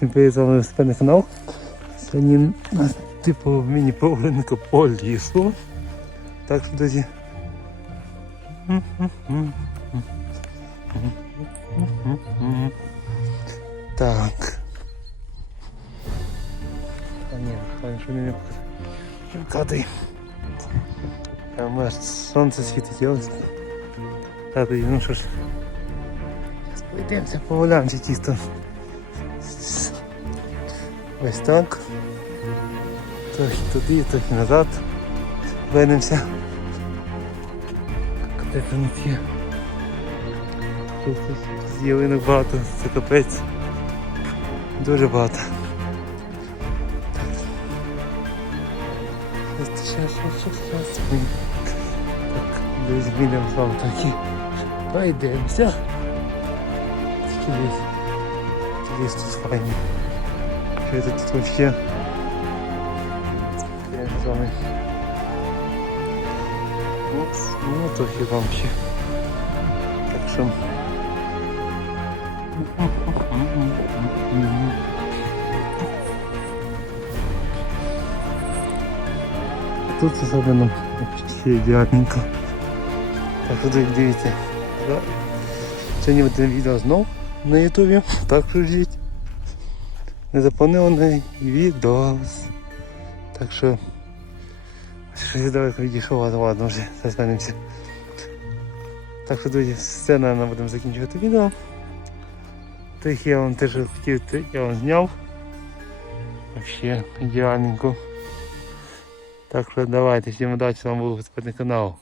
Всім привіт, з вами велосипедний канал. Сьогодні у нас типу міні-прогулянка по лісу. Так що друзі. Так. А ні, там що не Кадрі. Там аж сонце світить, ось. Так, тоді, ну що ж. Зараз Пройдемося погуляємося чисто. Ось так. Трохи туди, трохи назад. Вернемося. Де це не є? Ялинок багато, це капець. Дуже багато. Щас, щас, щас, щас, щас. Так, друзі, підемо з вами таки. Пройдемося. Тільки ліс. Ліс тут файний. Що это тут вообще? Я з вами. От, ну трохи вам ще. Так що. Тут особливо ще ідеальненько. Так що друзі, дивіться. Да. Сьогодні буде відео знов на ютубі. Так що ждіть незапланований відос. Так що щось далеко відійшов, ладно вже застанемося. Так що, друзі, все, наверное, будемо закінчувати відео. Тих я вам теж хотів, я вам зняв. Вообще ідеальненько. Так що давайте, всім удачі, з вами був господний канал.